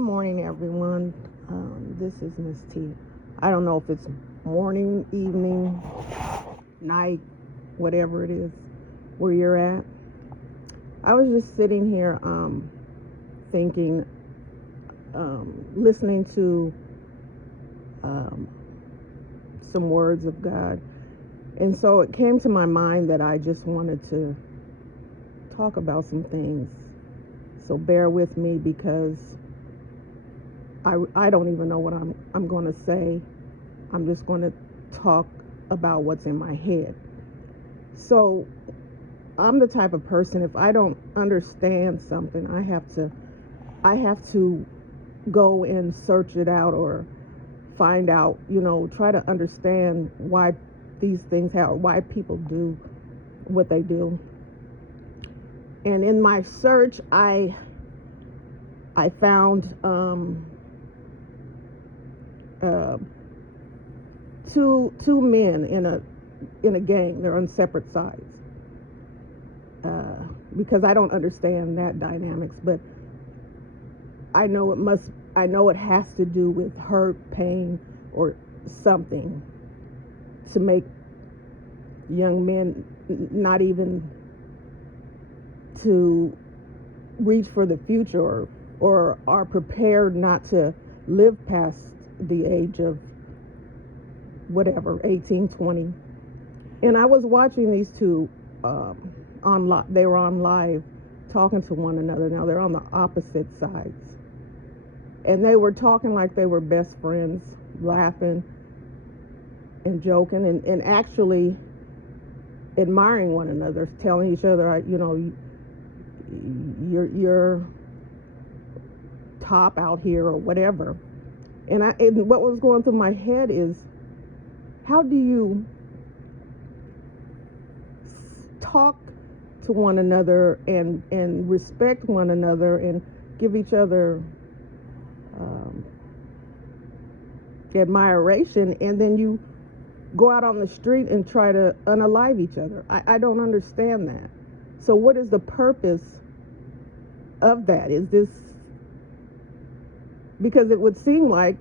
Good morning, everyone. This is Miss T. I don't know if it's morning, evening, night, whatever it is where you're at. I was just sitting here thinking, listening to um, some words of God. And so it came to my mind that I just wanted to talk about some things. So bear with me because I don't even know what I'm going to say. I'm just going to talk about what's in my head. So I'm the type of person, if I don't understand something, I have to go and search it out or find out, try to understand why these things happen, why people do what they do. And in my search, I found uh, two men in a gang. They're on separate sides. Because I don't understand that dynamics, but I know it has to do with hurt, pain, or something to make young men not even to reach for the future, or are prepared not to live past the age of whatever, 18, 20. And I was watching these two they were on live talking to one another. Now they're on the opposite sides, and they were talking like they were best friends, laughing and joking, and actually admiring one another, telling each other, you're top out here or whatever. And what was going through my head is, how do you talk to one another and respect one another and give each other admiration, and then you go out on the street and try to unalive each other? I don't understand that. So what is the purpose of that? Is this because it would seem like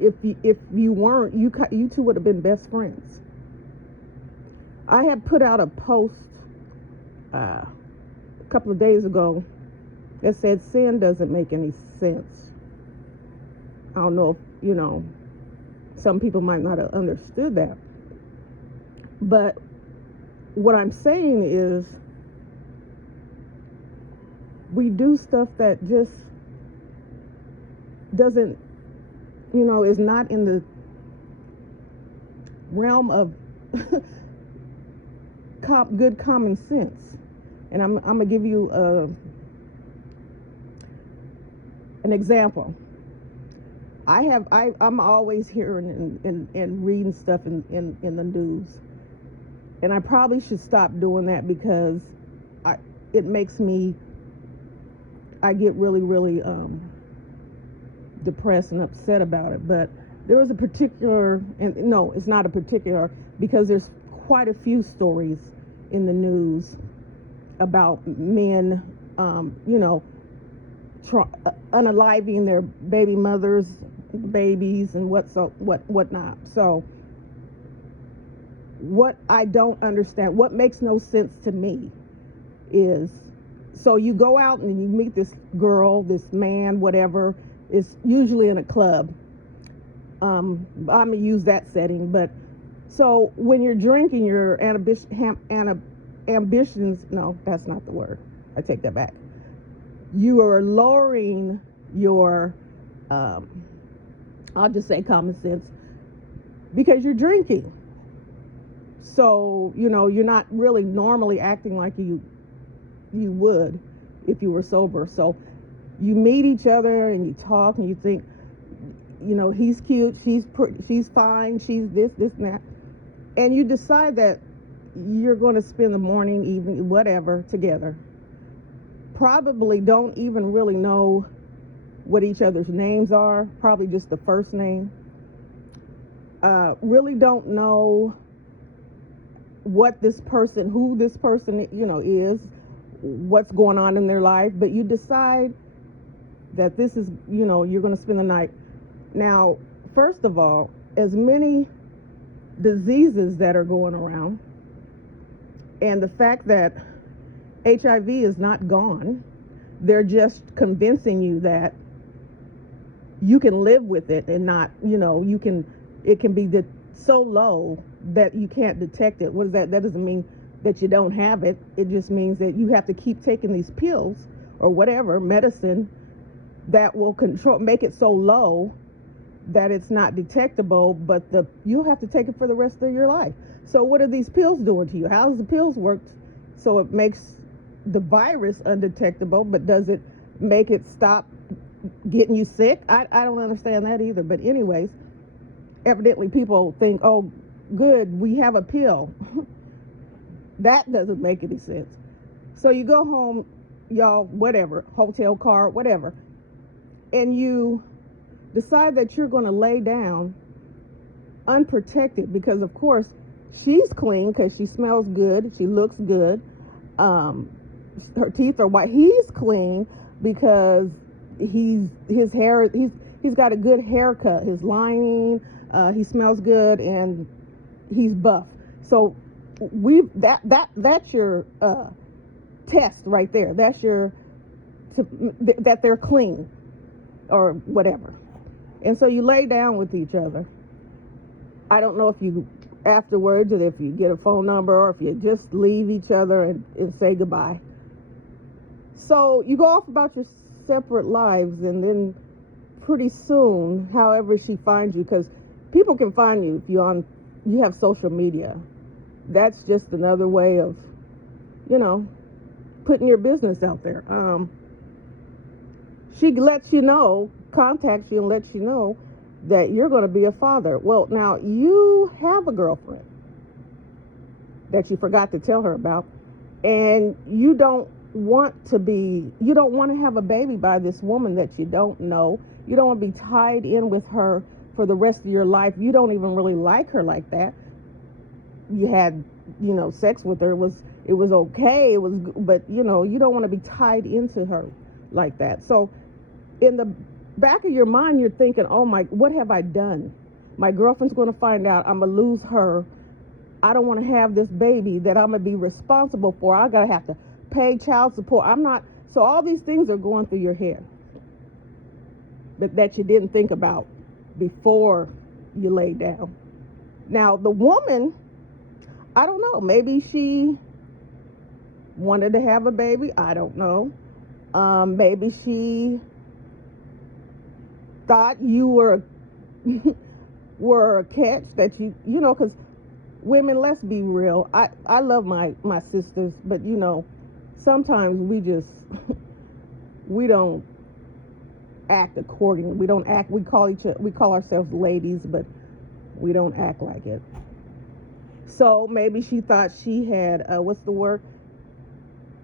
if you weren't, you two would have been best friends. I had put out a post a couple of days ago that said sin doesn't make any sense. I don't know if some people might not have understood that, but what I'm saying is we do stuff that just doesn't, is not in the realm of good common sense. And I'm gonna give you an example. I'm always hearing and reading stuff in the news, and I probably should stop doing that because it makes me, I get really, really depressed and upset about it. But there was a particular, and no, it's not a particular, because there's quite a few stories in the news about men, unaliving their baby mothers, babies, and whatnot. So what I don't understand, what makes no sense to me, is, so you go out and you meet this girl, this man, whatever. It's usually in a club. I'm gonna use that setting, but so when you're drinking, your ambitions, no, that's not the word. I take that back. You are lowering your, I'll just say common sense, because you're drinking. So, you're not really normally acting like you would if you were sober. So you meet each other and you talk and you think, he's cute, she's pretty, she's fine, she's this, and that. And you decide that you're going to spend the morning, evening, whatever, together. Probably don't even really know what each other's names are, probably just the first name. Really don't know who this person, is, what's going on in their life, but you decide that this is, you're going to spend the night. Now, first of all, as many diseases that are going around, and the fact that HIV is not gone, they're just convincing you that you can live with it and not, it can be so low that you can't detect it. What is that? That doesn't mean that you don't have it. It just means that you have to keep taking these pills or whatever medicine that will make it so low that it's not detectable, but you'll have to take it for the rest of your life. So what are these pills doing to you? How does the pills work? So it makes the virus undetectable, but does it make it stop getting you sick? I don't understand that either. But anyways, evidently people think, oh, good, we have a pill. That doesn't make any sense. So you go home, y'all, whatever, hotel, car, whatever, and you decide that you're going to lay down unprotected because, of course, she's clean because she smells good, she looks good, her teeth are white. He's clean because he's got a good haircut, his lining, he smells good, and he's buff. So that's your test right there. That's your that they're clean or whatever. And so you lay down with each other. I don't know if you afterwards, or if you get a phone number, or if you just leave each other and say goodbye. So you go off about your separate lives, and then pretty soon, however she finds you, because people can find you if you have social media. That's just another way of, putting your business out there. She lets you know, contacts you and lets you know that you're going to be a father. Well, now you have a girlfriend that you forgot to tell her about, and you don't want to have a baby by this woman that you don't know. You don't want to be tied in with her for the rest of your life. You don't even really like her like that. You had, sex with her. It was okay. But you don't want to be tied into her like that. So in the back of your mind, you're thinking, oh my, what have I done? My girlfriend's going to find out. I'm going to lose her. I don't want to have this baby that I'm going to be responsible for. I got to have to pay child support. So all these things are going through your head, but that you didn't think about before you lay down. Now, the woman, I don't know, maybe she wanted to have a baby. I don't know. Maybe she thought you were a catch that because women, let's be real. I love my sisters, but sometimes we don't act accordingly. We don't act. We call ourselves ladies, but we don't act like it. So maybe she thought she had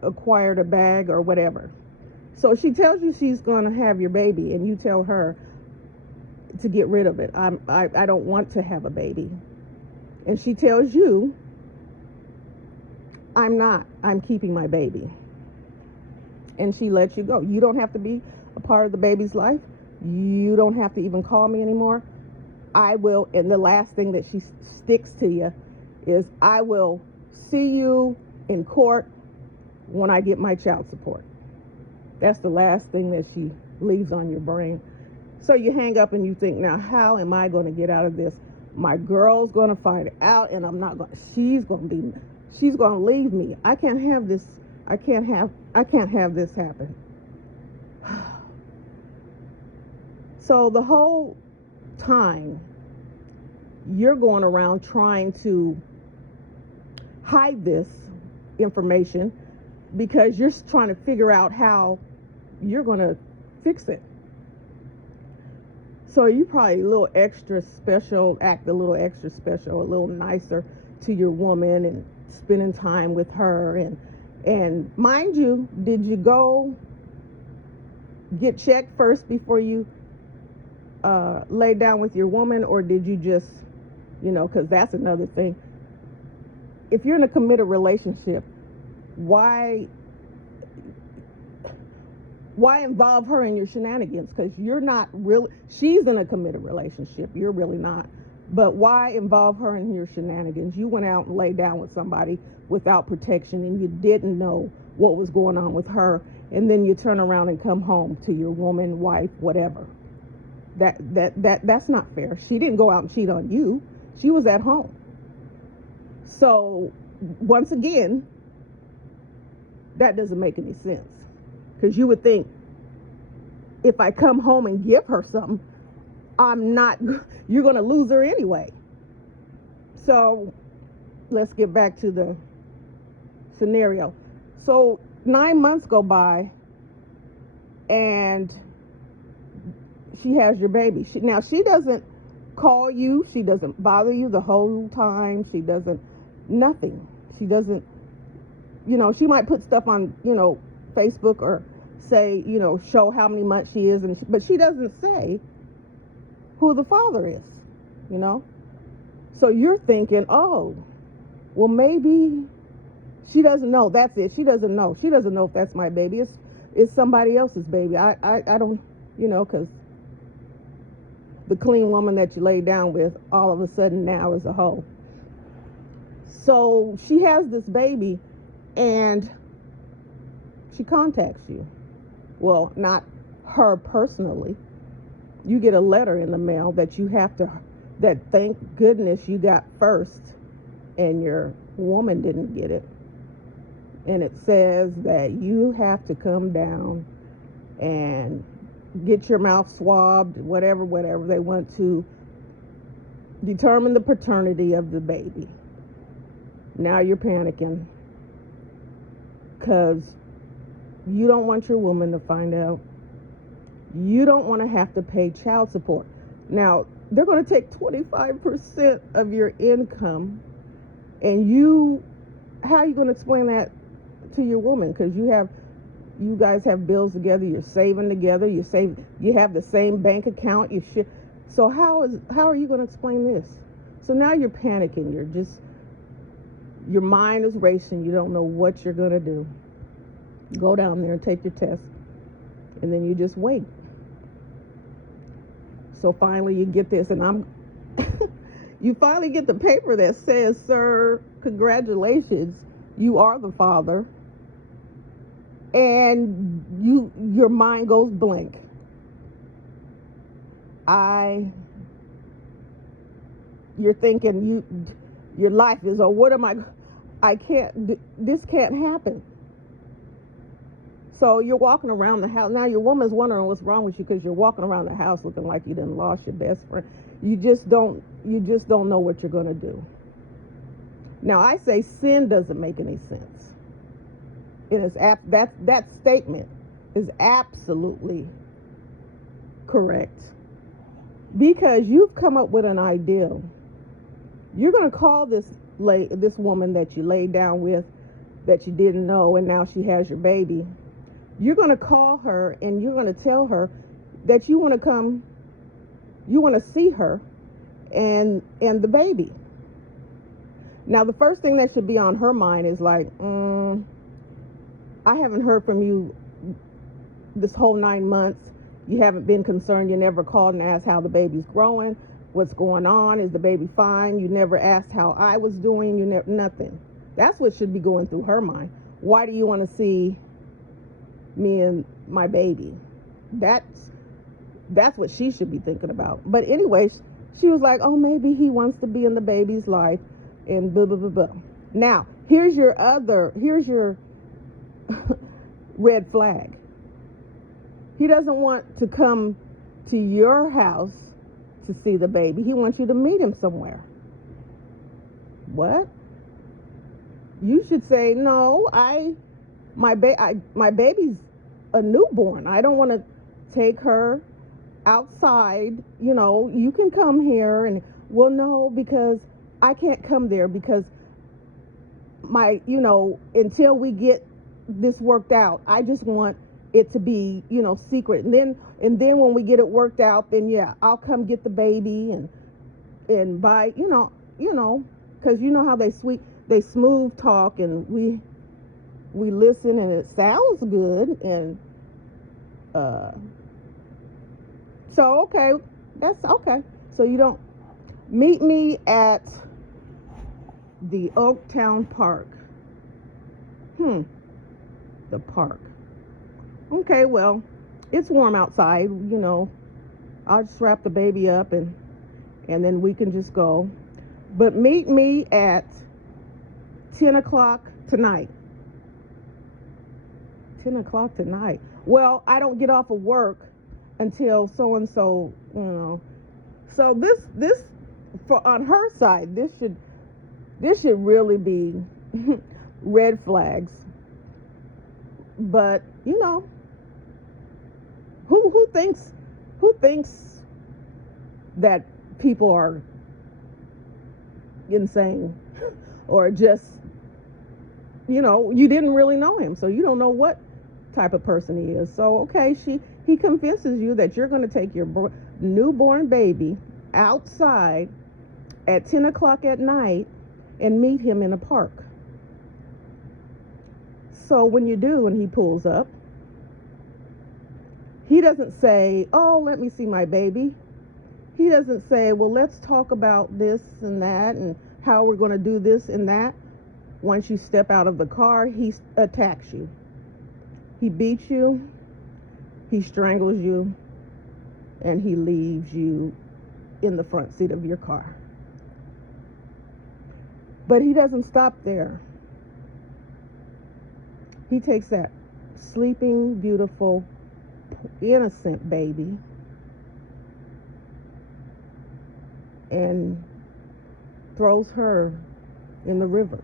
acquired a bag or whatever. So she tells you she's going to have your baby, and you tell her to get rid of it. I don't want to have a baby. And she tells you, I'm keeping my baby. And she lets you go. You don't have to be a part of the baby's life. You don't have to even call me anymore. I will, and the last thing that she sticks to you is, I will see you in court when I get my child support. That's the last thing that she leaves on your brain. So you hang up and you think, now how am I going to get out of this? My girl's going to find out, and she's going to leave me. I can't have this. I can't have this happen. So the whole time you're going around trying to hide this information because you're trying to figure out how you're going to fix it. So you probably act a little extra special, a little nicer to your woman, and spending time with her. And mind you, did you go get checked first before you lay down with your woman, or did you just, because that's another thing. If you're in a committed relationship, why Why involve her in your shenanigans? Because you're not really, she's in a committed relationship. You're really not. But why involve her in your shenanigans? You went out and laid down with somebody without protection and you didn't know what was going on with her. And then you turn around and come home to your woman, wife, whatever. That's not fair. She didn't go out and cheat on you. She was at home. So once again, that doesn't make any sense. Because you would think, if I come home and give her something, you're going to lose her anyway. So let's get back to the scenario. So 9 months go by and she has your baby. Now, she doesn't call you. She doesn't bother you the whole time. She doesn't, nothing. She doesn't, she might put stuff on, Facebook or say, show how many months she is. But she doesn't say who the father is, So you're thinking, oh, well, maybe she doesn't know. That's it. She doesn't know. She doesn't know if that's my baby. It's somebody else's baby. I don't, because the clean woman that you laid down with all of a sudden now is a hoe. So she has this baby and she contacts you. Well, not her personally. You get a letter in the mail that that thank goodness you got first and your woman didn't get it. And it says that you have to come down and get your mouth swabbed, whatever they want to determine the paternity of the baby. Now you're panicking because you don't want your woman to find out. You don't want to have to pay child support. Now, they're going to take 25% of your income, and how are you going to explain that to your woman? Because you guys have bills together, you're saving together, you have the same bank account, so how are you going to explain this? So now you're panicking, your mind is racing, you don't know what you're going to do. Go down there and take your test, and then you just wait. So finally you get this, and you finally get the paper that says, sir, congratulations, you are the father. And your mind goes blank. You're thinking your life is, oh, what am this can't happen. So you're walking around the house. Now your woman's wondering what's wrong with you because you're walking around the house looking like you done lost your best friend. You just don't know what you're going to do. Now I say sin doesn't make any sense. That statement is absolutely correct, because you've come up with an ideal. You're going to call this woman that you laid down with, that you didn't know, and now she has your baby. You're going to call her and you're going to tell her that you want to see her and the baby. Now the first thing that should be on her mind is like, I haven't heard from you this whole 9 months. You haven't been concerned. You never called and asked how the baby's growing, what's going on, is the baby fine? You never asked how I was doing. Nothing. That's what should be going through her mind. Why do you want to see me and my baby? That's what she should be thinking about. But anyway, she was like, oh, maybe he wants to be in the baby's life and blah, blah, blah, blah. Now, here's your red flag. He doesn't want to come to your house to see the baby. He wants you to meet him somewhere. What? You should say, no, my baby's a newborn. I don't want to take her outside. You can come here. And well, no, because I can't come there because until we get this worked out, I just want it to be, secret. And then when we get it worked out, then yeah, I'll come get the baby and buy, because how they smooth talk, and we listen, and it sounds good, and Uh, so okay, that's okay. So you don't meet me at the Oaktown Park. Hmm, the park. Okay, well, it's warm outside. I'll just wrap the baby up and then we can just go. But meet me at 10 o'clock tonight. 10 o'clock tonight. Well, I don't get off of work until so and so. So this for on her side, this should really be red flags. But who thinks that people are insane or just you didn't really know him, so you don't know what type of person he is. So okay, he convinces you that you're going to take your newborn baby outside at 10 o'clock at night and meet him in a park. So when you do and he pulls up, he doesn't say, oh, let me see my baby. He doesn't say, well, let's talk about this and that and how we're going to do this and that. Once you step out of the car, he attacks you. He beats you, he strangles you, and he leaves you in the front seat of your car. But he doesn't stop there. He takes that sleeping, beautiful, innocent baby and throws her in the river.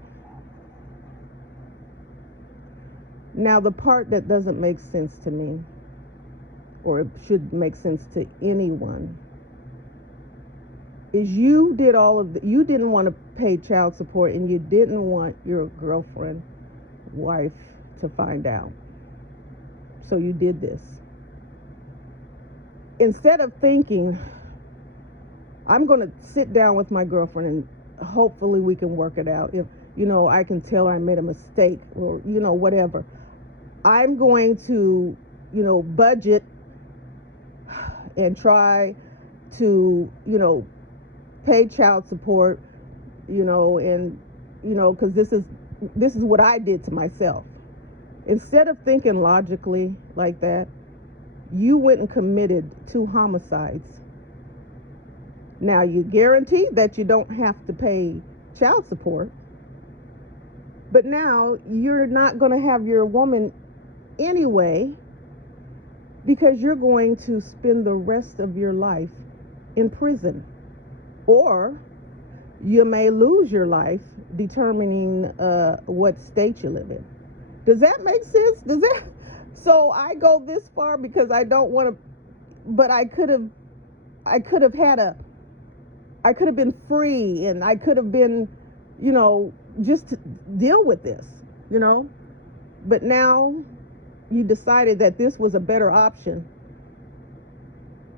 Now, the part that doesn't make sense to me, or it should make sense to anyone, is you didn't want to pay child support, and you didn't want your girlfriend, wife, to find out. So you did this. Instead of thinking, I'm going to sit down with my girlfriend and hopefully we can work it out. If, I can tell her I made a mistake or, whatever. I'm going to, budget and try to, pay child support, and, because this is what I did to myself. Instead of thinking logically like that, you went and committed 2 homicides. Now, you guarantee that you don't have to pay child support, but now you're not going to have your woman anyway because you're going to spend the rest of your life in prison, or you may lose your life determining what state you live in. Does that make sense? So I go this far because I don't want to, but I could have been free, and I could have been, just to deal with this, but now you decided that this was a better option.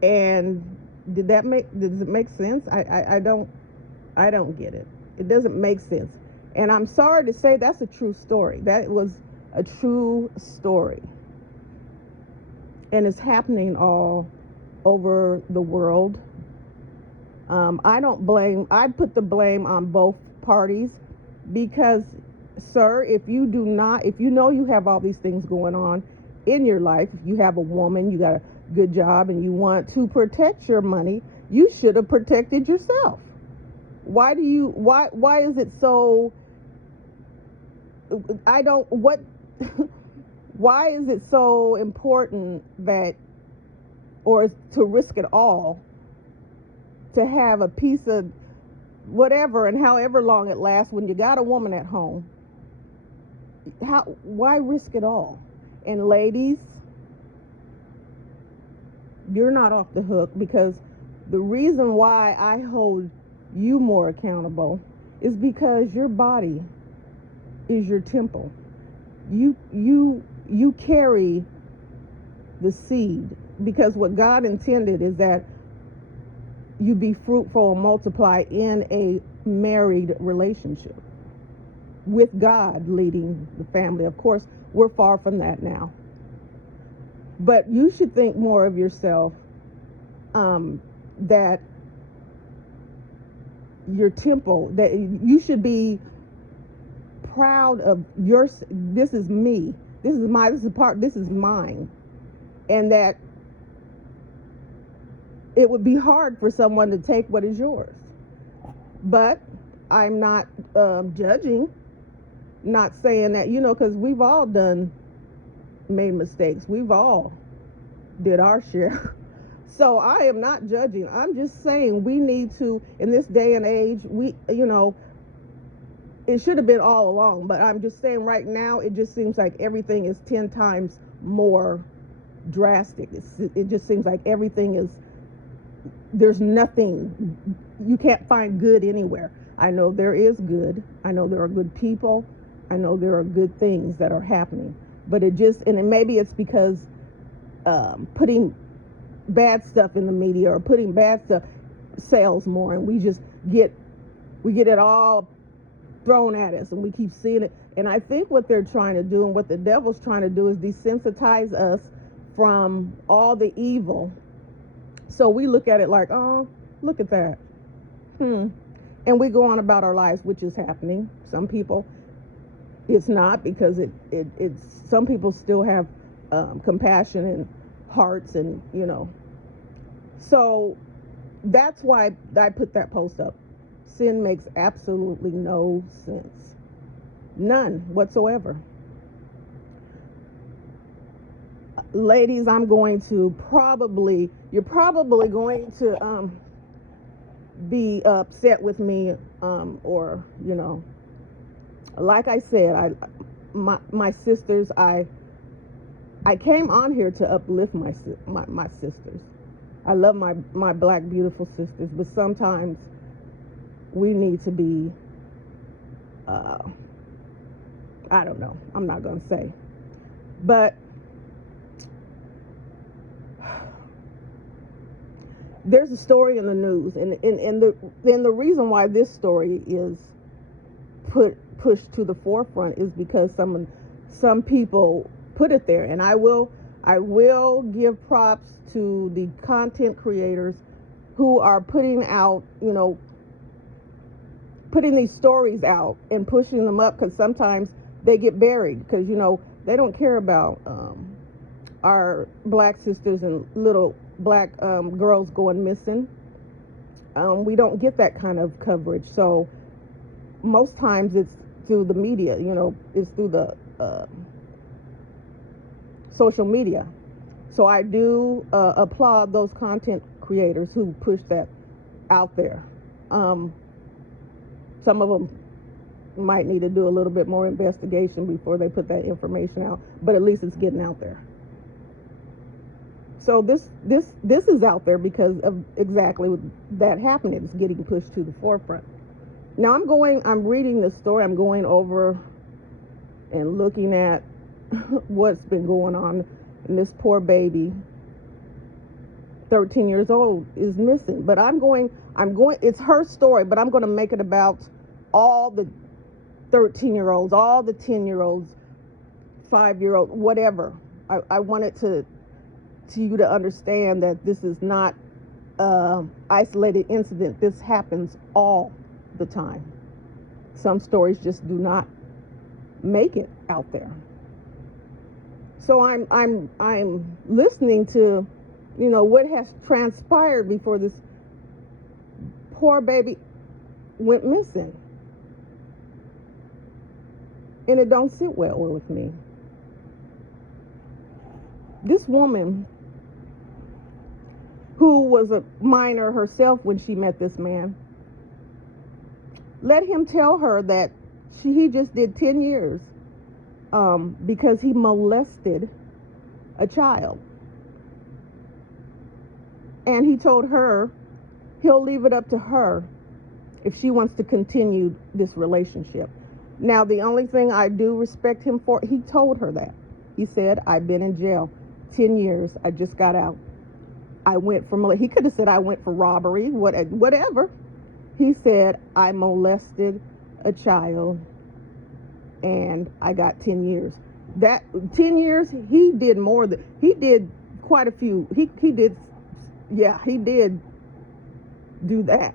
And does it make sense? I don't get it. It doesn't make sense. And I'm sorry to say that's a true story. That was a true story. And it's happening all over the world. I put the blame on both parties because, sir, if you know you have all these things going on in your life, if you have a woman, you got a good job, and you want to protect your money, you should have protected yourself. Why is it so, why is it so important or to risk it all to have a piece of whatever and however long it lasts when you got a woman at home? Why risk it all? And ladies, you're not off the hook, because the reason why I hold you more accountable is because your body is your temple. You carry the seed, because what God intended is that you be fruitful and multiply in a married relationship with God leading the family. Of course, we're far from that now. But you should think more of yourself, that your temple, that you should be proud of your, this is me, this is mine, and that it would be hard for someone to take what is yours. But I'm not judging, not saying that, because we've all made mistakes. We've all did our share. So I am not judging. I'm just saying we need to, in this day and age, it should have been all along, but I'm just saying right now, it just seems like everything is 10 times more drastic. It just seems like everything is, there's nothing, you can't find good anywhere. I know there is good. I know there are good people. I know there are good things that are happening. But maybe it's because putting bad stuff in the media or putting bad stuff sells more, and we get it all thrown at us, and we keep seeing it. And I think what they're trying to do, and what the devil's trying to do, is desensitize us from all the evil. So we look at it like, oh, look at that. And we go on about our lives, which is happening. Some people, it's not, because it's some people still have compassion and hearts, and so that's why I put that post up. Sin makes absolutely no sense, none whatsoever. Ladies, you're probably going to be upset with me, or like I said, my sisters, I came on here to uplift my sisters. I love my black beautiful sisters, but sometimes we need to be, I don't know, I'm not gonna say, but there's a story in the news, and the reason why this story is pushed to the forefront is because some people put it there. And I will give props to the content creators who are putting these stories out and pushing them up, because sometimes they get buried, because they don't care about our black sisters and little black girls going missing. We don't get that kind of coverage. So most times it's through the media, it's through the social media. So I do applaud those content creators who push that out there. Some of them might need to do a little bit more investigation before they put that information out, but at least it's getting out there. So this is out there because of exactly that happening. It's getting pushed to the forefront. Now I'm reading this story. I'm going over and looking at what's been going on. And this poor baby, 13 years old, is missing. But it's her story, but I'm going to make it about all the 13-year-olds, all the 10-year-olds, 5-year-olds, whatever. I wanted you to understand that this is not isolated incident. This happens all the time. Some stories just do not make it out there. So I'm listening to what has transpired before this poor baby went missing, and it don't sit well with me. This woman, who was a minor herself when she met this man, let him tell her that he just did 10 years because he molested a child. And he told her he'll leave it up to her if she wants to continue this relationship. Now, the only thing I do respect him for, he told her that. He said, I've been in jail 10 years. I just got out. He could have said I went for robbery, whatever. He said, I molested a child and I got 10 years. That 10 years, he did more than, he did quite a few. He did, yeah, he did do that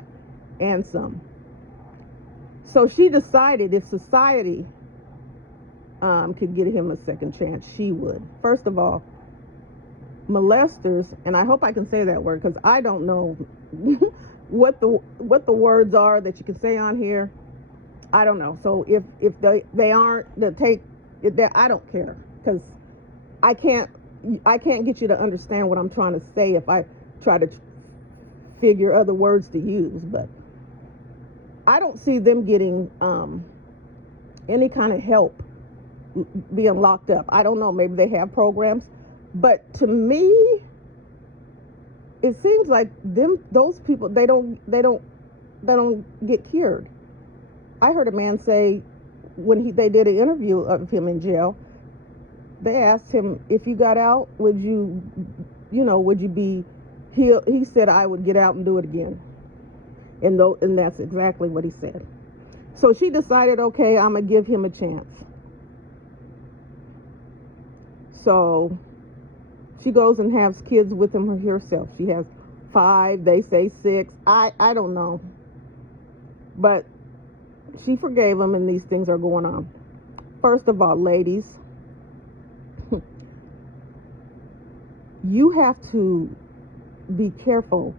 and some. So she decided if society could get him a second chance, she would. First of all, molesters, and I hope I can say that word because I don't know what the words are that you can say on here. I don't know. So if they aren't, they take that, I don't care, because I can't get you to understand what I'm trying to say if I try to figure other words to use. But I don't see them getting any kind of help being locked up. I don't know, maybe they have programs, but to me it seems like those people, they don't get cured. I heard a man say when they did an interview of him in jail, they asked him, if you got out, would you be healed? He said, I would get out and do it again. And that's exactly what he said. So she decided, okay, I'm gonna give him a chance. So she goes and has kids with him herself. She has 5, they say 6. I don't know. But she forgave him, and these things are going on. First of all, ladies, you have to be careful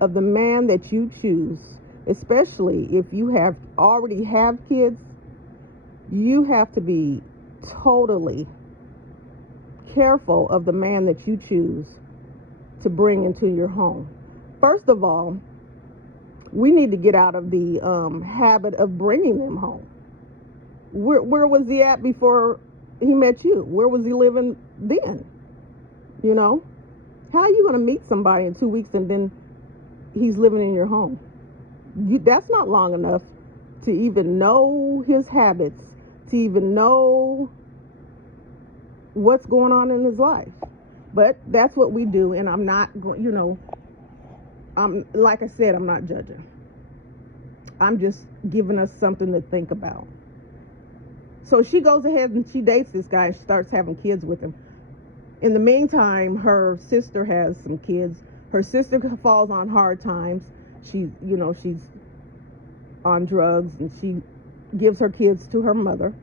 of the man that you choose, especially if you already have kids. You have to be totally careful of the man that you choose to bring into your home. First of all, we need to get out of the habit of bringing them home. Where was he at before he met you? Where was he living then? You know, how are you going to meet somebody in 2 weeks and then he's living in your home? That's not long enough to even know his habits, to even know what's going on in his life. But that's what we do, and I'm not going, like I said, I'm not judging. I'm just giving us something to think about. So she goes ahead and she dates this guy and she starts having kids with him. In the meantime, her sister has some kids. Her sister falls on hard times. She's on drugs, and she gives her kids to her mother.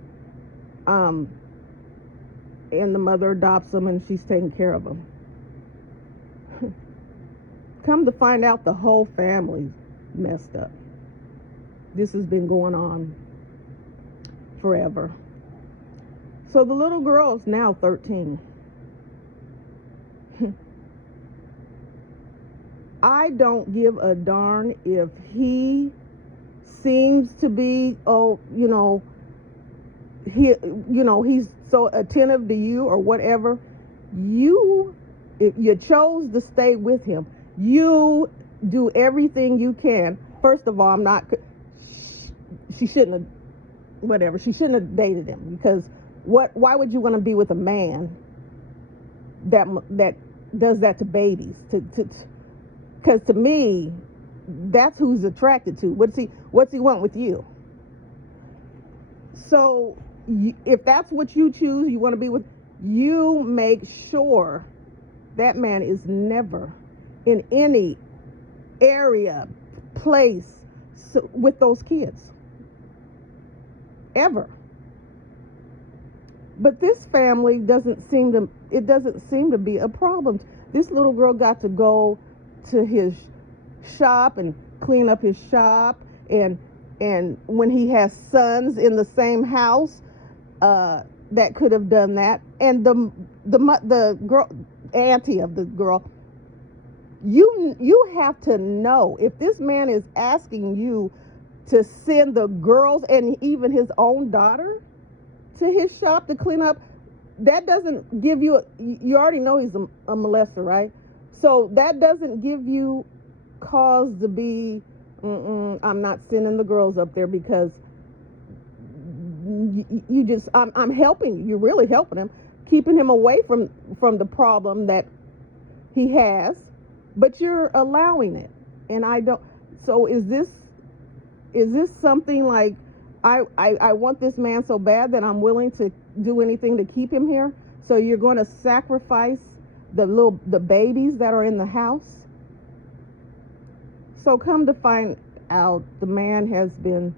And the mother adopts them, and she's taking care of them. Come to find out, the whole family's messed up. This has been going on forever. So the little girl is now 13. I don't give a darn if he seems to be, he's so attentive to you or whatever. If you chose to stay with him, you do everything you can. First of all, she shouldn't have dated him, because why would you want to be with a man that does that to babies? Because to me, that's who's attracted to. What's he want with you? So if that's what you choose, you want to be with, you make sure that man is never in any area, place with those kids. Ever. But this family doesn't seem to be a problem. This little girl got to go to his shop and clean up his shop, and when he has sons in the same house that could have done that, and the girl, auntie of the girl, you have to know, if this man is asking you to send the girls and even his own daughter to his shop to clean up, that doesn't give you, you already know he's a molester, right? So that doesn't give you cause to be, I'm not sending the girls up there, because you just, I'm helping you. You're really helping him, keeping him away from the problem that he has, but you're allowing it. And I don't, so is this something like, I want this man so bad that I'm willing to do anything to keep him here. So you're going to sacrifice the babies that are in the house. So come to find out, the man has been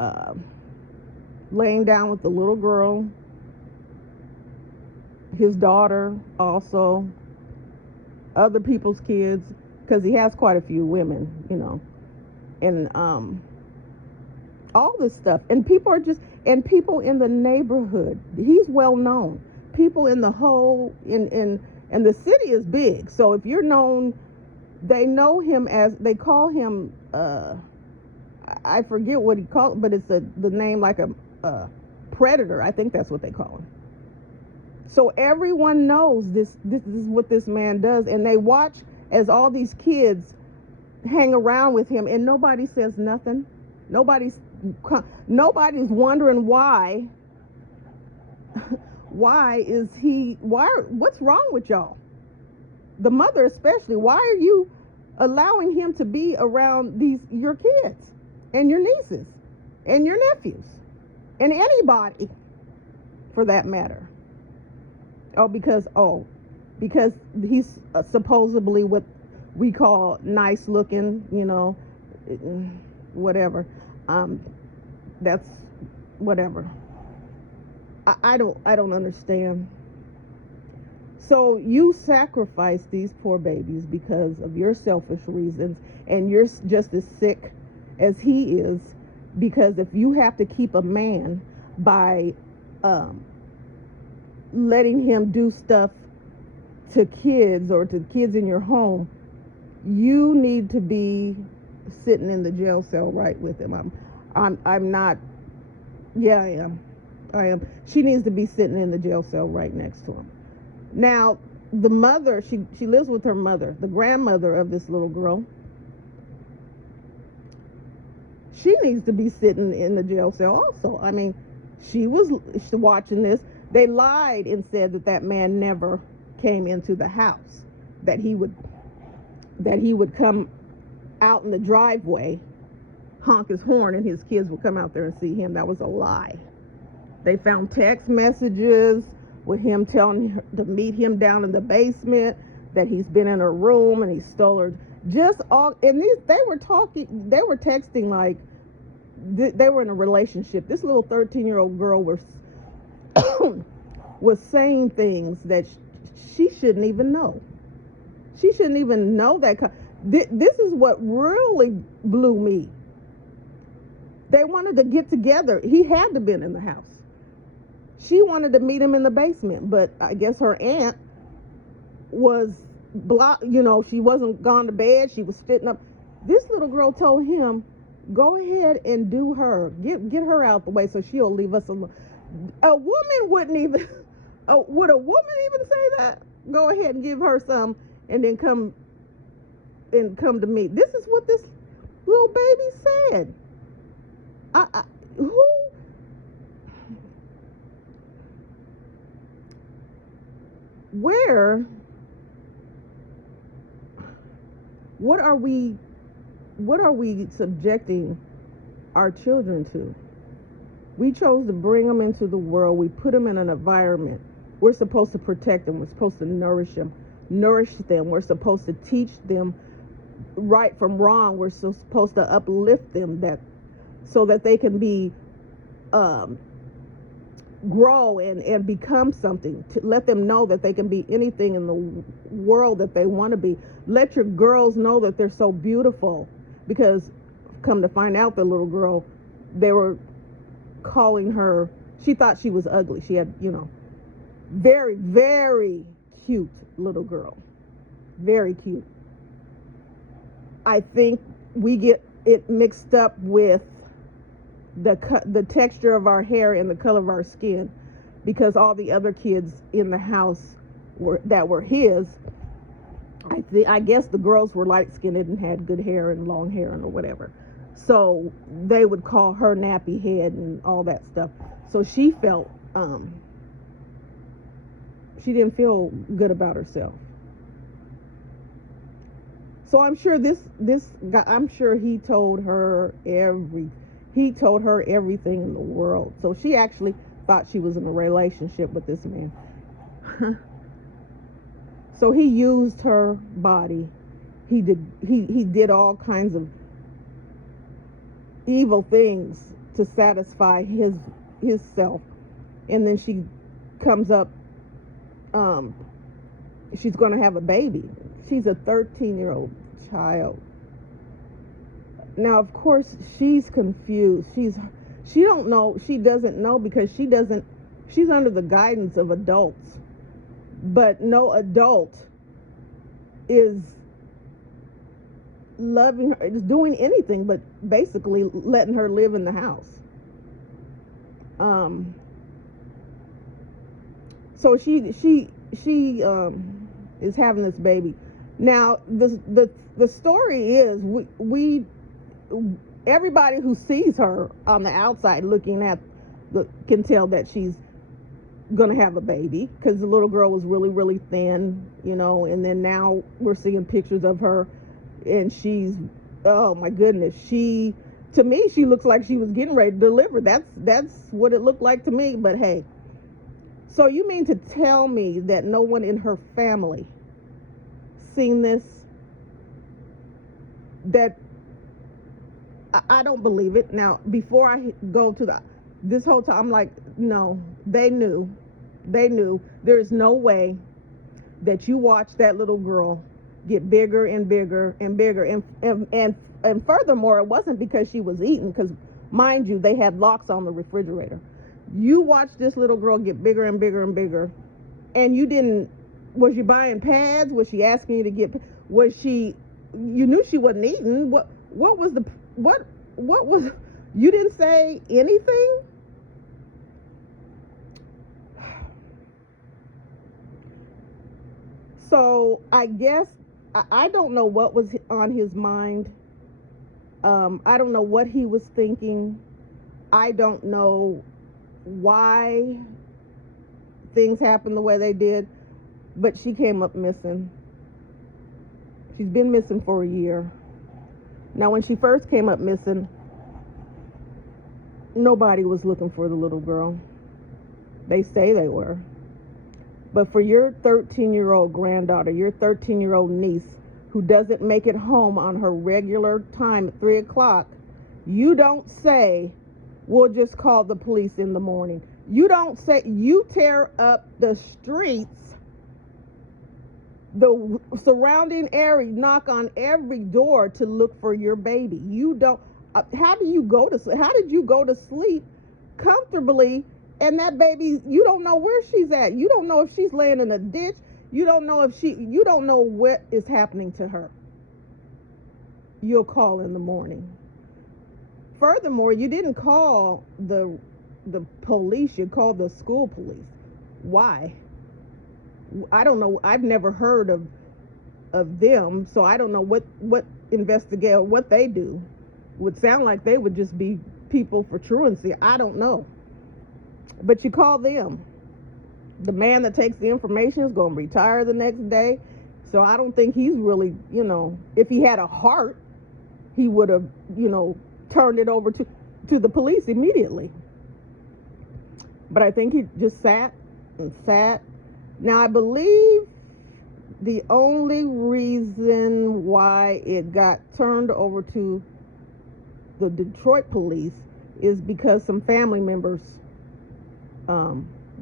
uh, laying down with the little girl, his daughter, also other people's kids, because he has quite a few women, and all this stuff. And people in the neighborhood, he's well known. People in the whole and the city is big, so if you're known, they know him as, they call him, I forget what he called, but it's the name like a predator. I think that's what they call him. So everyone knows this is what this man does, and they watch as all these kids hang around with him, and nobody says nothing. Nobody's wondering why. What's wrong with y'all? The mother especially. Why are you allowing him to be around your kids and your nieces and your nephews and anybody for that matter? Because he's supposedly what we call nice looking, whatever. That's whatever. I don't understand. So you sacrifice these poor babies because of your selfish reasons, and you're just as sick as he is, because if you have to keep a man by letting him do stuff to kids or to kids in your home, you need to be sitting in the jail cell right with him. I'm not. Yeah, I am. She needs to be sitting in the jail cell right next to him. Now, the mother, she lives with her mother, the grandmother of this little girl. She needs to be sitting in the jail cell also. I mean, she was watching this. They lied and said that man never came into the house, that he would come out in the driveway, honk his horn, and his kids would come out there and see him. That was a lie. They found text messages with him telling her to meet him down in the basement, that he's been in her room and he stole her. And they were texting like they were in a relationship. This little 13-year-old girl was saying things that she shouldn't even know. She shouldn't even know that. This is what really blew me. They wanted to get together. He had to have been in the house. She wanted to meet him in the basement, but I guess her aunt was blocked. She wasn't gone to bed. She was sitting up. This little girl told him, "Go ahead and do her. Get her out the way so she'll leave us alone." A woman wouldn't even. Would a woman even say that? Go ahead and give her some, and then come to me. This is what this little baby said. Who? Where? What are we subjecting our children to? We chose to bring them into the world. We put them in an environment. We're supposed to protect them. We're supposed to nourish them. We're supposed to teach them right from wrong. We're supposed to uplift them so that they can be grow and become something. To let them know that they can be anything in the world that they want to be. Let your girls know that they're so beautiful, because come to find out, the little girl, they were calling her, she thought she was ugly. She had, very, very cute little girl. Very cute. I think we get it mixed up with the texture of our hair and the color of our skin, because all the other kids in the house that were his, I guess the girls were light-skinned and had good hair and long hair and or whatever. So they would call her nappy head and all that stuff. So she felt, she didn't feel good about herself. So I'm sure this guy, I'm sure he told her everything in the world. So she actually thought she was in a relationship with this man. So he used her body. He did all kinds of evil things to satisfy his self. And then she comes up, she's going to have a baby. She's a 13-year-old child. Now, of course, she's confused. She don't know. She doesn't know because she's under the guidance of adults. But no adult is loving her, is doing anything but basically letting her live in the house. So she is having this baby. Now the story is we everybody who sees her on the outside looking at can tell that she's gonna have a baby, because the little girl was really, really thin, and then now we're seeing pictures of her, and she's, oh my goodness, to me she looks like she was getting ready to deliver. That's what it looked like to me. But hey, so you mean to tell me that no one in her family seen this? That I don't believe it. Now, before I go to this whole time, I'm like, no, they knew. There's no way that you watch that little girl get bigger and bigger and bigger. And furthermore, it wasn't because she was eating, because mind you, they had locks on the refrigerator. You watched this little girl get bigger and bigger and bigger, and was you buying pads? Was she asking you to you knew she wasn't eating. What was, you didn't say anything? So I guess I don't know what was on his mind. I don't know what he was thinking. I don't know why things happened the way they did, but she came up missing. She's been missing for a year. Now, when she first came up missing, nobody was looking for the little girl. They say they were. But for your 13-year-old granddaughter, your 13-year-old niece, who doesn't make it home on her regular time at 3 o'clock, you don't say, we'll just call the police in the morning. You don't say, you tear up the streets, the surrounding area, knock on every door to look for your baby. You don't, how did you go to sleep comfortably, and that baby, you don't know where she's at. You don't know if she's laying in a ditch. You don't know what is happening to her. You'll call in the morning. Furthermore, you didn't call the police, you called the school police. Why? I don't know. I've never heard of them, so I don't know what investigate, what they do. Would sound like they would just be people for truancy. I don't know. But you call them. The man that takes the information is going to retire the next day. So I don't think he's really, if he had a heart, he would have, turned it over to the police immediately. But I think he just sat and sat. Now, I believe the only reason why it got turned over to the Detroit police is because some family members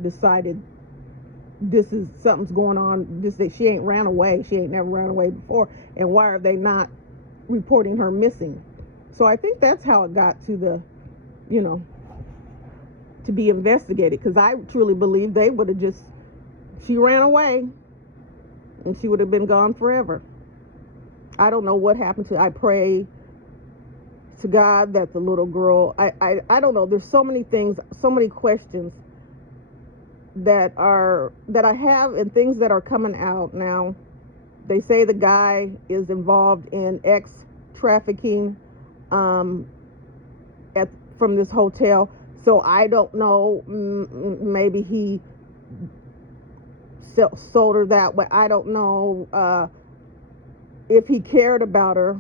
decided something's going on. That she ain't ran away. She ain't never ran away before. And why are they not reporting her missing? So I think that's how it got to to be investigated. Because I truly believe they would have she ran away and she would have been gone forever. I don't know what happened to. I pray to God that the little girl. I don't know. There's so many things, so many questions that I have, and things that are coming out now. They say the guy is involved in trafficking from this hotel. So I don't know, maybe he sold her that way. I don't know. if he cared about her,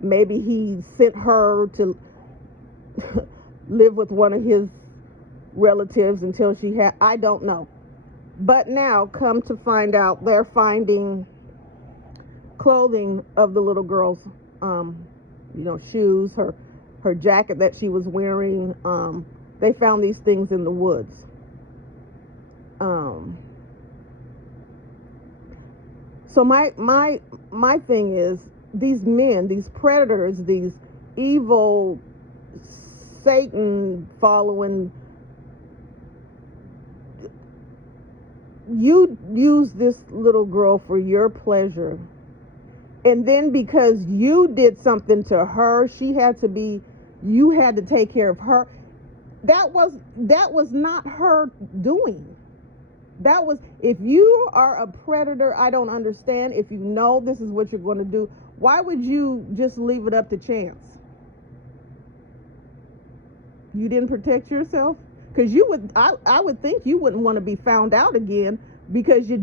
maybe he sent her to live with one of his relatives until she had, I don't know. But now, come to find out, they're finding clothing of the little girl's, shoes, her jacket that she was wearing. They found these things in the woods. So my thing is, these men, these predators, these evil Satan following, you use this little girl for your pleasure, and then because you did something to her, you had to take care of her. That was not her doing. That was, if you are a predator, I don't understand. If you know this is what you're going to do, why would you just leave it up to chance? You didn't protect yourself? Because I would think you wouldn't want to be found out again, because you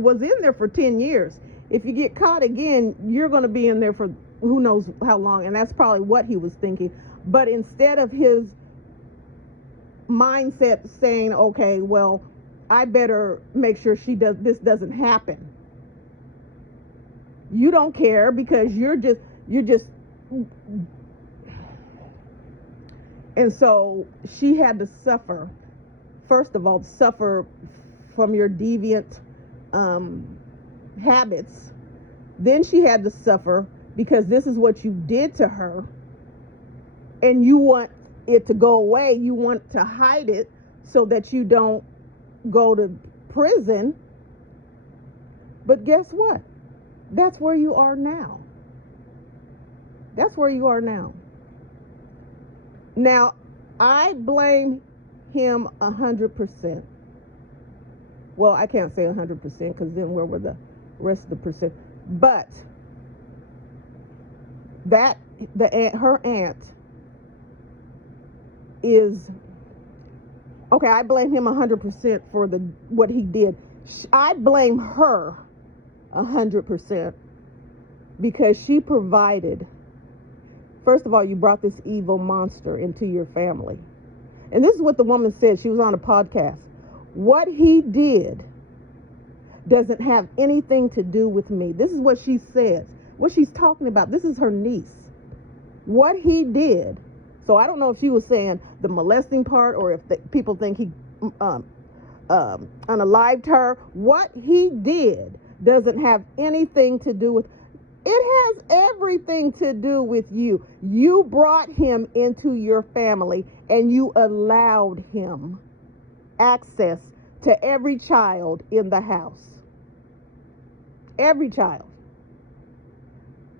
was in there for 10 years. If you get caught again, you're going to be in there for who knows how long. And that's probably what he was thinking. But instead of his mindset saying, okay, well, I better make sure this doesn't happen. You don't care, because you're just, and so she had to suffer. First of all, suffer from your deviant habits. Then she had to suffer because this is what you did to her, and you want it to go away. You want to hide it so that you don't go to prison. But guess what? That's where you are now. That's where you are now. Now, I blame him 100%. Well, I can't say 100%, because then where were the rest of the percent? But her aunt is okay. I blame him 100% for what he did. I blame her 100% because she provided. First of all, you brought this evil monster into your family. And this is what the woman said. She was on a podcast. What he did doesn't have anything to do with me. This is what she says. What she's talking about. This is her niece. What he did. So I don't know if she was saying the molesting part, or if people think he unalived her. What he did doesn't have anything to do with. It has everything to do with you. You brought him into your family, and you allowed him access to every child in the house. Every child.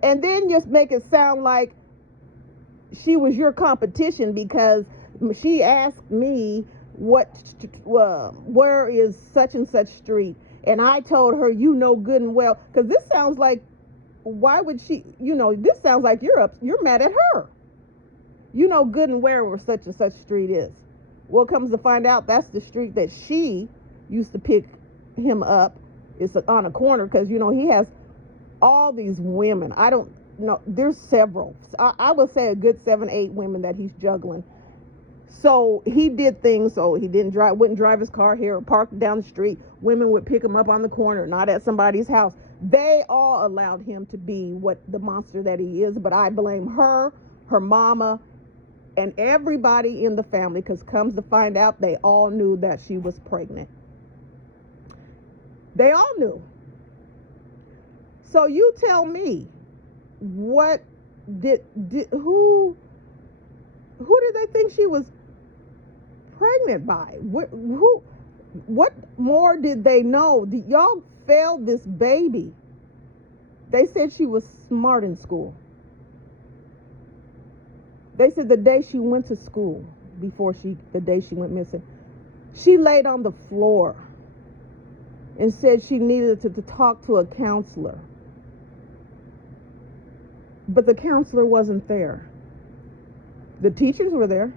And then just make it sound like she was your competition, because she asked me where is such and such street, and I told her, you know good and well, because this sounds like, why would she, this sounds like you're mad at her. You know good and well where such and such street is. Well, comes to find out, that's the street that she used to pick him up. It's on a corner, because he has all these women. I don't know, there's several. I would say a good 7-8 women that he's juggling. So he did things. So he wouldn't drive his car here or park down the street. Women would pick him up on the corner, not at somebody's house. They all allowed him to be what the monster that he is. But I blame her mama, and everybody in the family, because comes to find out, they all knew that she was pregnant. They all knew. So you tell me, what who did they think she was pregnant by? What more did they know? Y'all failed this baby. They said she was smart in school. They said the day she went to school, the day she went missing, she laid on the floor and said she needed to talk to a counselor. But the counselor wasn't there. The teachers were there.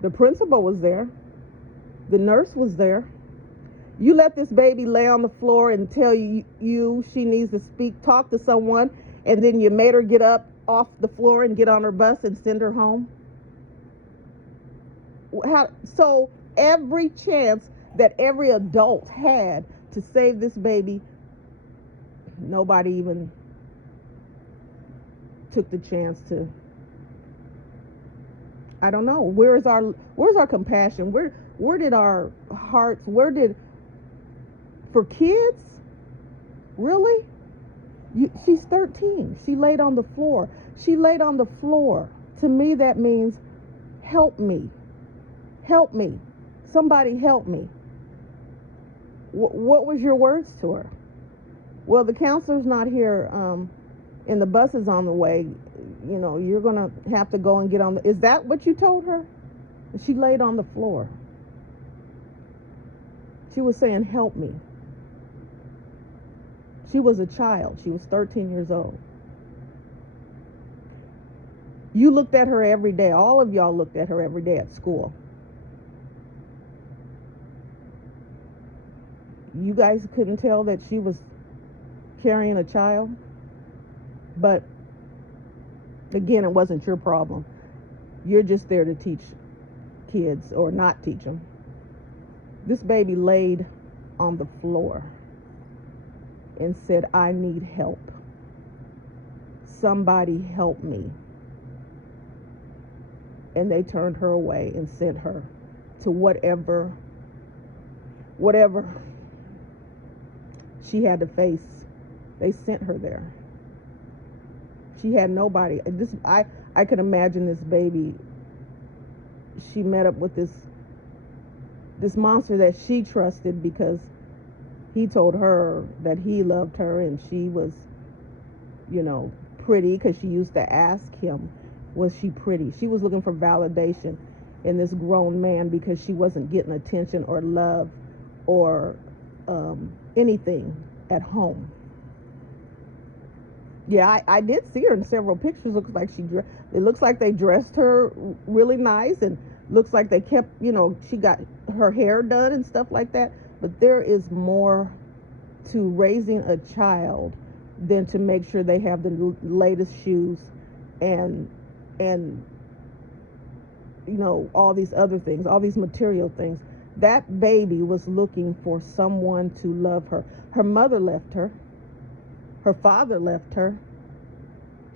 The principal was there. The nurse was there. You let this baby lay on the floor and tell you she needs to talk to someone, and then you made her get up off the floor and get on her bus and send her home. So every chance that every adult had to save this baby, nobody even took the chance to. I don't know. Where's our compassion? Where did our hearts? For kids? Really? She's 13. She laid on the floor. She laid on the floor. To me, that means help me. Help me. Somebody help me. What was your words to her? Well, the counselor's not here, and the bus is on the way. You're going to have to go and get on is that what you told her? She laid on the floor. She was saying, help me. She was a child. She was 13 years old. You looked at her every day. All of y'all looked at her every day at school. You guys couldn't tell that she was carrying a child? But again, it wasn't your problem. You're just there to teach kids or not teach them. This baby laid on the floor and said, I need help. Somebody help me. And they turned her away and sent her to whatever she had to face. They sent her there. She had nobody. I could imagine this baby. She met up with this monster that she trusted because he told her that he loved her, and she was, pretty, because she used to ask him, was she pretty? She was looking for validation in this grown man because she wasn't getting attention or love or anything at home. Yeah, I did see her in several pictures. It looks like they dressed her really nice, and looks like they kept, she got her hair done and stuff like that. But there is more to raising a child than to make sure they have the latest shoes and all these other things, all these material things. That baby was looking for someone to love her. Her mother left her. Her father left her.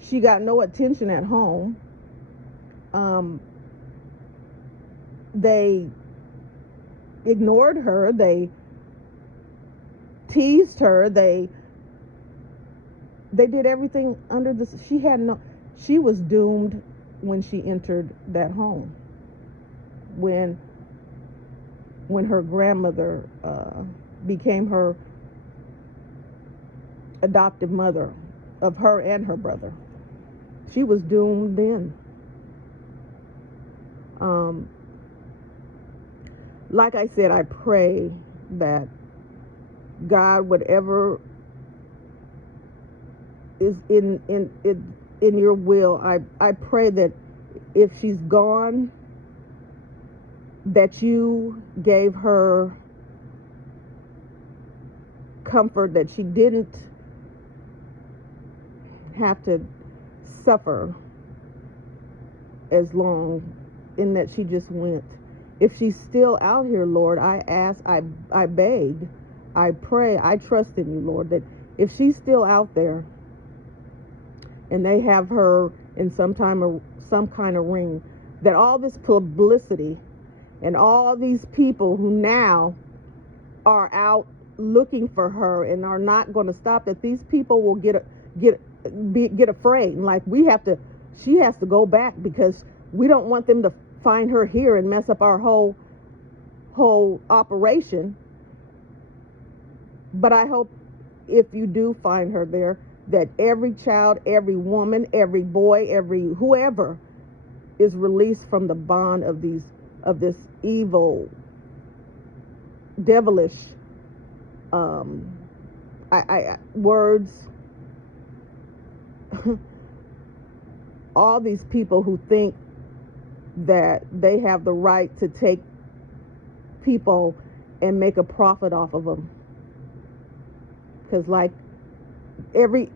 She got no attention at home. They ignored her. They teased her. They did everything under the. She was doomed when she entered that home. When her grandmother became her adoptive mother of her and her brother. She was doomed then. Like I said, I pray that God, whatever is in your will, I pray that if she's gone, that you gave her comfort, that she didn't have to suffer as long, in that she just went. If she's still out here, Lord, I ask, I beg, I pray, I trust in you, Lord, that if she's still out there and they have her in some kind of ring, that all this publicity and all these people who now are out looking for her and are not going to stop, that these people will get afraid, like she has to go back, because we don't want them to find her here and mess up our whole operation. But I hope, if you do find her there, that every child, every woman, every boy, every whoever is released from the bond of this evil, devilish words. All these people who think that they have the right to take people and make a profit off of them. Because like every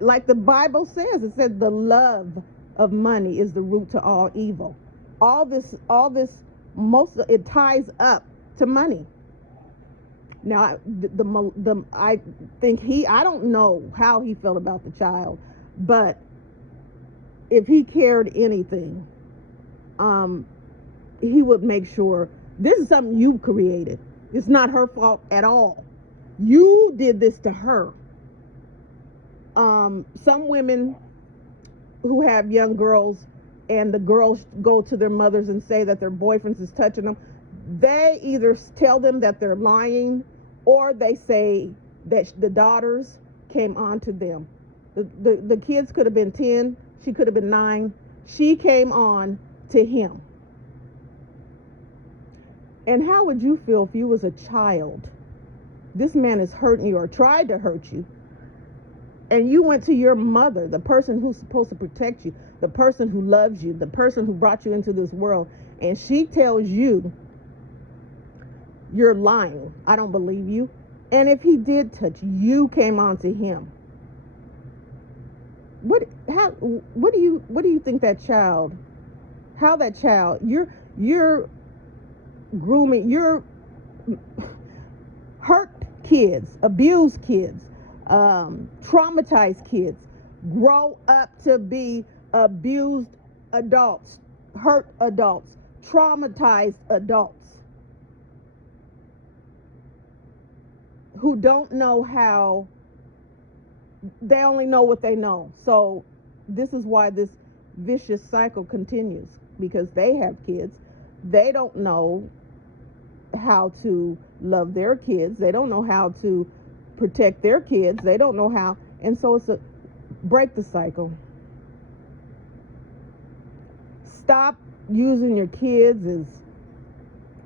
like the Bible says, it said the love of money is the root to all evil. All this most it ties up to money. Now I think I don't know how he felt about the child, but if he cared anything, he would make sure this is something you created. It's not her fault at all. You did this to her. Some women who have young girls and the girls go to their mothers and say that their boyfriends is touching them, they either tell them that they're lying or they say that the daughters came on to them. The kids could have been 10, she could have been 9. She came on to him. And how would you feel if you was a child? This man is hurting you or tried to hurt you. And you went to your mother, the person who's supposed to protect you, the person who loves you, the person who brought you into this world, and she tells you you're lying. I don't believe you. And if he did touch you, came on to him. What do you think that child, how that child, you're grooming, you're hurt kids, abused kids, traumatized kids grow up to be abused adults, hurt adults, traumatized adults who don't know how, they only know what they know. So this is why this vicious cycle continues, because they have kids. They don't know how to love their kids. They don't know how to protect their kids. They don't know how. And so it's a break the cycle. Stop using your kids as,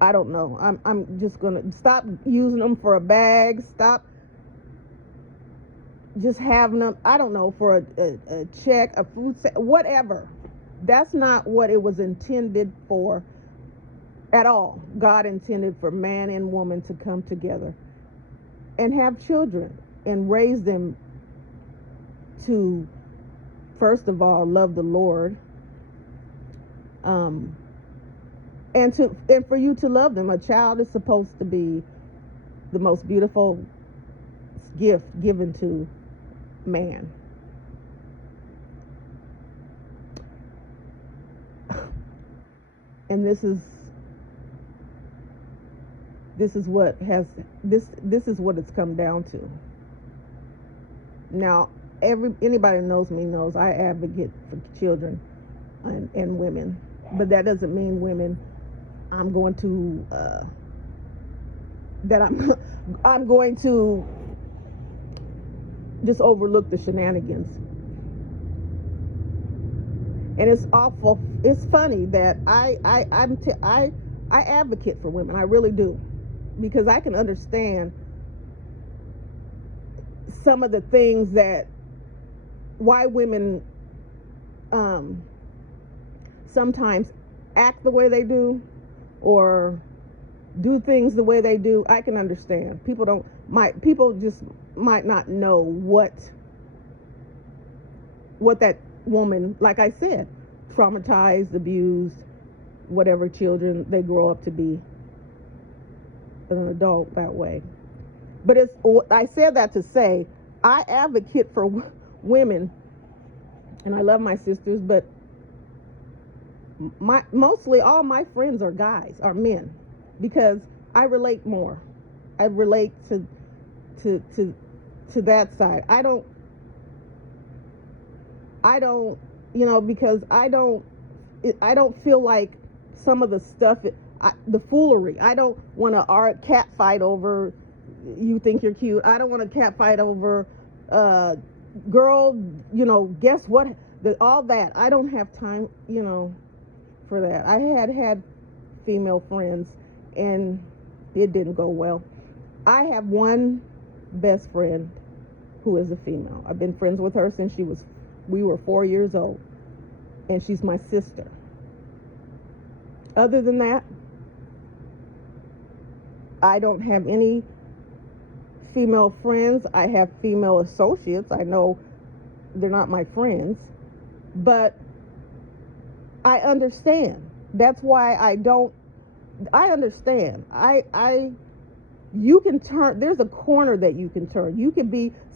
I don't know. I'm just going to stop using them for a bag. Stop just having them, I don't know, for a check, a food, whatever. That's not what it was intended for at all. God intended for man and woman to come together and have children and raise them to, first of all, love the Lord, and for you to love them. A child is supposed to be the most beautiful gift given to man. And this is what it's come down to. Now, anybody who knows me knows I advocate for children and women, but that doesn't mean women. I'm going to I'm going to just overlook the shenanigans. And it's awful. It's funny that I advocate for women. I really do, because I can understand some of the things that why women sometimes act the way they do or do things the way they do. I can understand. People just might not know what that woman, like I said, traumatized, abused, whatever children they grow up to be an adult that way. But I said that to say I advocate for women, and I love my sisters, but mostly all my friends are guys, are men, because I relate more. I relate to that side. I don't, because I don't feel like some of the stuff, the foolery. I don't want to cat fight over, you think you're cute. I don't want to cat fight over, girl, guess what? All that. I don't have time, for that. I had female friends and it didn't go well. I have one best friend who is a female. I've been friends with her since we were 4 years old, and she's my sister. Other than that, I don't have any female friends. I have female associates. I know they're not my friends, but I understand. That's why I understand. You can turn, there's a corner that you can turn.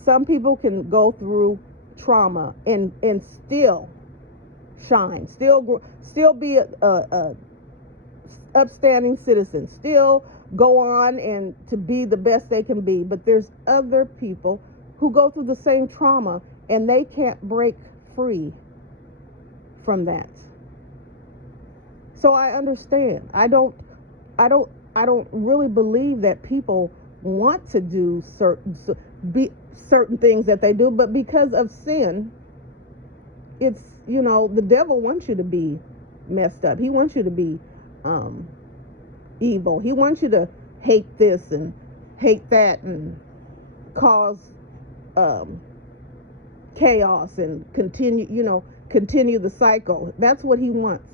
Some people can go through trauma and still shine, still be a upstanding citizen, still go on and to be the best they can be. But there's other people who go through the same trauma and they can't break free from that. So I understand. I don't really believe that people want to do certain things that they do, but because of sin, it's, the devil wants you to be messed up. He wants you to be evil. He wants you to hate this and hate that and cause chaos and continue the cycle. That's what he wants.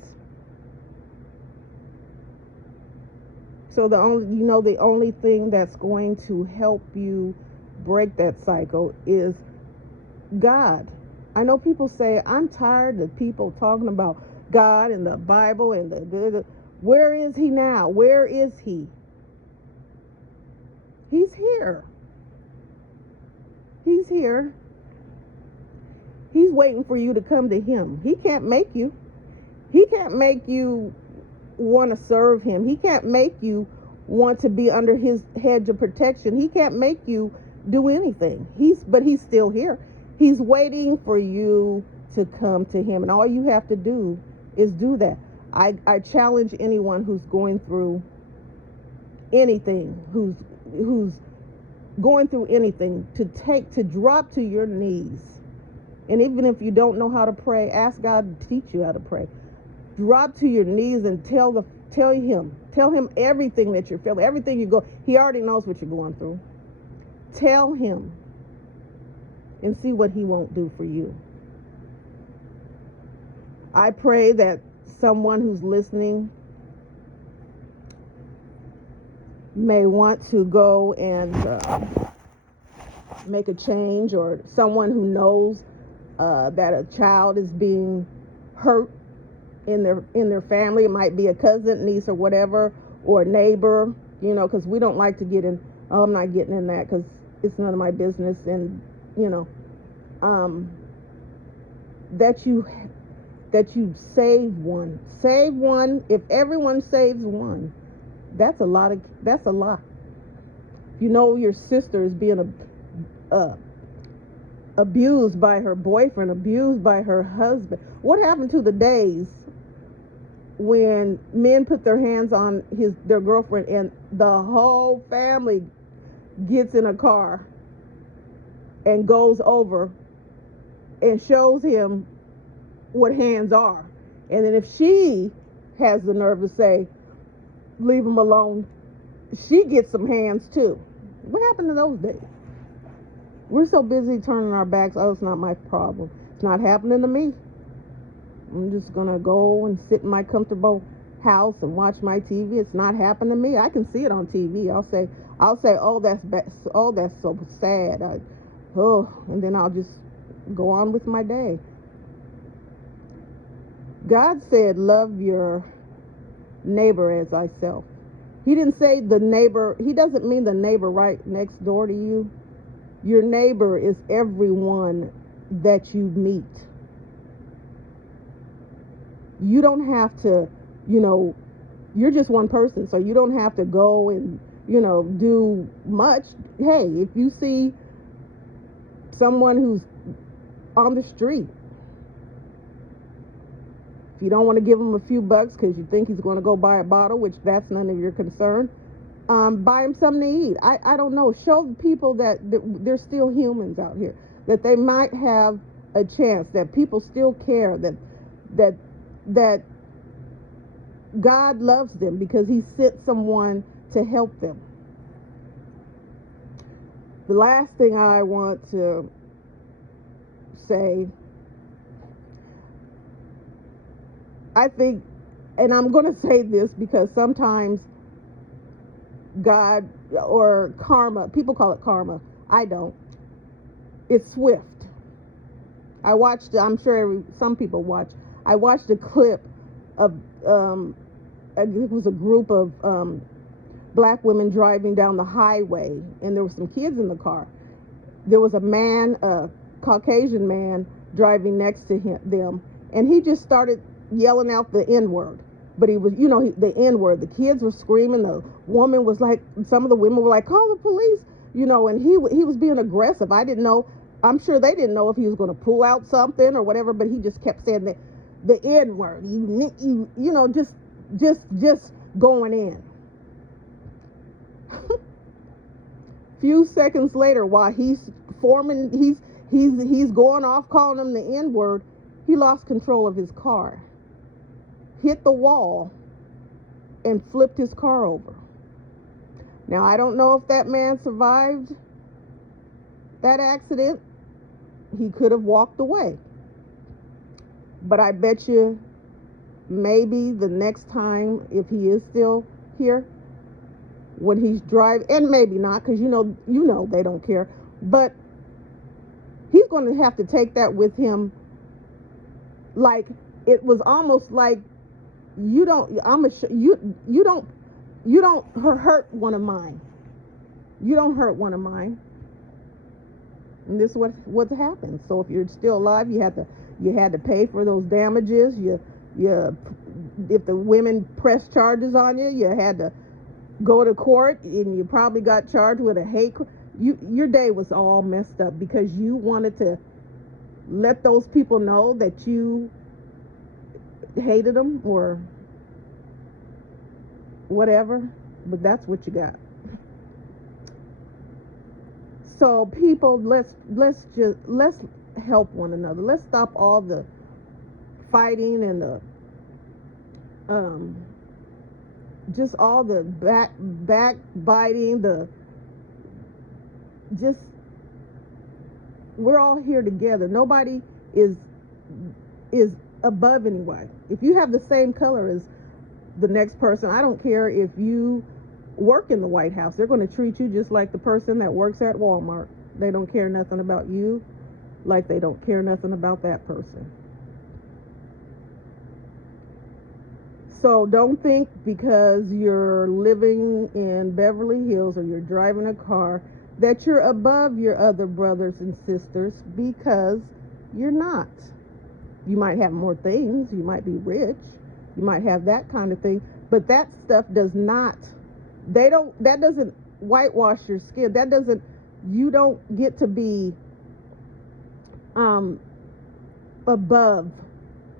So the only thing that's going to help you break that cycle is God. I know people say, I'm tired of people talking about God and the Bible and where is he now? Where is he? He's here. He's here. He's waiting for you to come to him. He can't make you. He can't make you want to serve him. He can't make you want to be under his hedge of protection. He can't make you do anything. But he's still here. He's waiting for you to come to him, and all you have to do is do that. I challenge anyone who's going through anything, who's going through anything, to drop to your knees. And even if you don't know how to pray, ask God to teach you how to pray. Drop to your knees and tell him everything that you're feeling, everything you go. He already knows what you're going through. Tell him and see what he won't do for you. I pray that someone who's listening may want to go and make a change, or someone who knows that a child is being hurt in their family. It might be a cousin, niece, or whatever, or a neighbor, because we don't like to get in, I'm not getting in that because it's none of my business. And that you save one. If everyone saves one, that's a lot. Your sister is being abused by her boyfriend, abused by her husband. What happened to the days when men put their hands on their girlfriend and the whole family gets in a car and goes over and shows him what hands are? And then if she has the nerve to say, leave him alone, she gets some hands too. What happened to those days? We're so busy turning our backs. Oh, it's not my problem. It's not happening to me. I'm just going to go and sit in my comfortable house and watch my TV. It's not happening to me. I can see it on TV. I'll say, oh, that's so sad. And then I'll just go on with my day. God said, love your neighbor as thyself. He didn't say the neighbor. He doesn't mean the neighbor right next door to you. Your neighbor is everyone that you meet. You don't have to, you're just one person, so you don't have to go and, do much. Hey, if you see someone who's on the street, if you don't want to give him a few bucks because you think he's going to go buy a bottle, which that's none of your concern, buy him something to eat. I don't know. Show people that they're still humans out here, that they might have a chance, that people still care, that God loves them because he sent someone to help them. The last thing I want to say, I think, and I'm going to say this because sometimes God or karma. People call it karma. I don't. It's swift. I watched, I'm sure some people watch. I watched a clip of, it was a group of black women driving down the highway, and there were some kids in the car. There was a man, a Caucasian man, driving next to them, and he just started yelling out the N-word. But he was, the N-word. The kids were screaming. The woman was like, some of the women were like, call the police, and he was being aggressive. I didn't know. I'm sure they didn't know if he was going to pull out something or whatever, but he just kept saying the N-word. Just going in. Few seconds later, while he's going off calling him the N-word, he lost control of his car, hit the wall, and flipped his car over. Now, I don't know if that man survived that accident. He could have walked away. But I bet you maybe the next time, if he is still here, when he's driving, and maybe not, because you know they don't care, but he's going to have to take that with him. Like, it was almost like, you don't hurt one of mine. You don't hurt one of mine. And this is what happened. So if you're still alive, you had to pay for those damages. If the women pressed charges on you, you had to go to court, and you probably got charged with a hate. Your day was all messed up because you wanted to let those people know that you hated them or whatever. But that's what you got. So people, let's help one another. Let's stop all the fighting and the just all the backbiting, we're all here together. Nobody is above anyone. If you have the same color as the next person, I don't care if you work in the White House, they're going to treat you just like the person that works at Walmart. They don't care nothing about you, like they don't care nothing about that person. So don't think because you're living in Beverly Hills or you're driving a car that you're above your other brothers and sisters, because you're not. You might have more things, you might be rich, you might have that kind of thing, but that stuff that doesn't whitewash your skin. You don't get to be above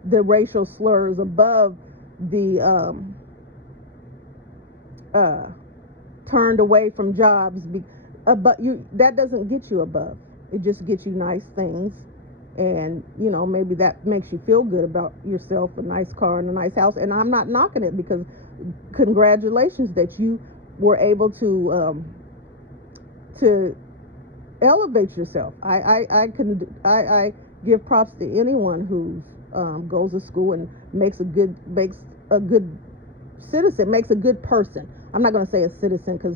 the racial slurs, above the turned away from jobs, but that doesn't get you above. It just gets you nice things, and maybe that makes you feel good about yourself, a nice car and a nice house. And I'm not knocking it, because congratulations that you were able to elevate yourself. I give props to anyone who goes to school and makes a good citizen, makes a good person. I'm not going to say a citizen, because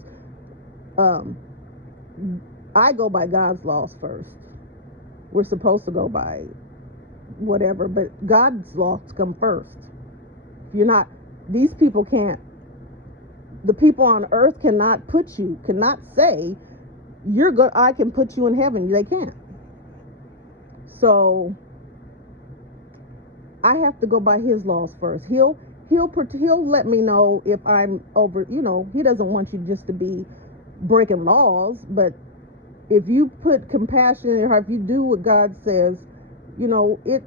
I go by God's laws first. We're supposed to go by whatever, but God's laws come first. These people can't, the people on earth cannot say you're good, I can put you in heaven. They can't. So I have to go by his laws first. He'll let me know if I'm over, he doesn't want you just to be breaking laws, but if you put compassion in your heart, if you do what God says, it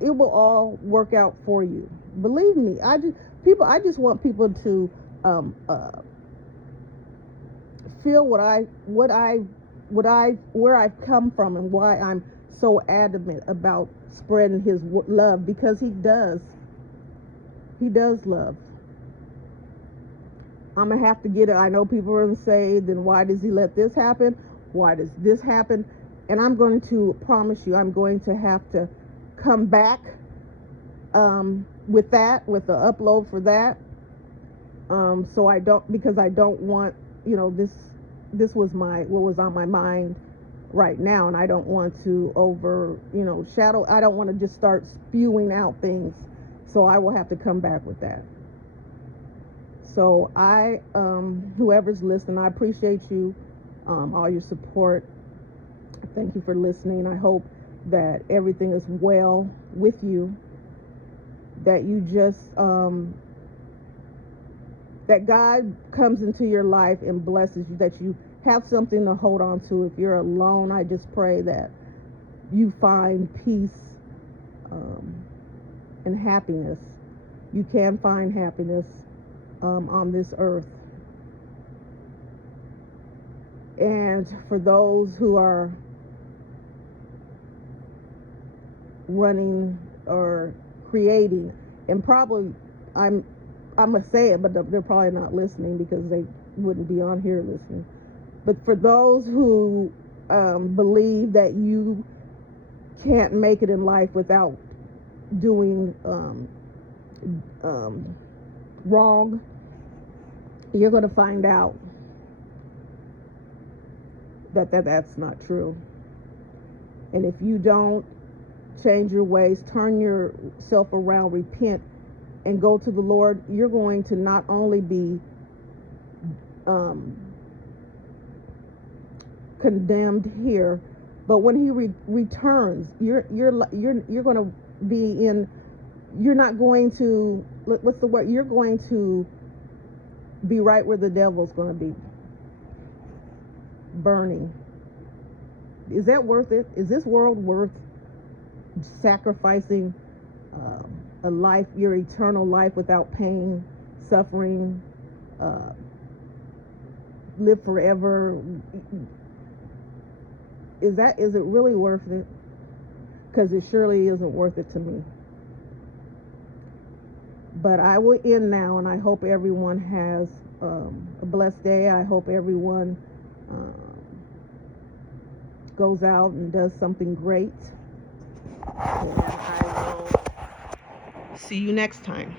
will all work out for you. Believe me, I just want people to feel where I've come from, and why I'm so adamant about spreading his love, because he does love. I'm gonna have to get it. I know people are gonna say, then why does he let this happen? Why does this happen? And I'm going to promise you, I'm going to have to come back with the upload for that. Because I don't want this was what was on my mind right now, and I don't want to shadow. I don't want to just start spewing out things, so I will have to come back with that. So whoever's listening, I appreciate you, all your support. Thank you for listening. I hope that everything is well with you, that you just that God comes into your life and blesses you, that you have something to hold on to. If you're alone, I just pray that you find peace and happiness. You can find happiness on this earth. And for those who are running or creating, and probably I'm gonna say it, but they're probably not listening because they wouldn't be on here listening. But for those who believe that you can't make it in life without doing wrong, you're going to find out that's not true. And if you don't change your ways, turn yourself around, repent, and go to the Lord, you're going to not only be condemned here, but when He returns, you're going to be in. You're not going to, what's the word? You're going to be right where the devil's going to be, burning. Is that worth it? Is this world worth sacrificing a life, your eternal life, without pain, suffering, live forever? Is it really worth it? Because it surely isn't worth it to me. But I will end now, and I hope everyone has a blessed day. I hope everyone goes out and does something great. And I will see you next time.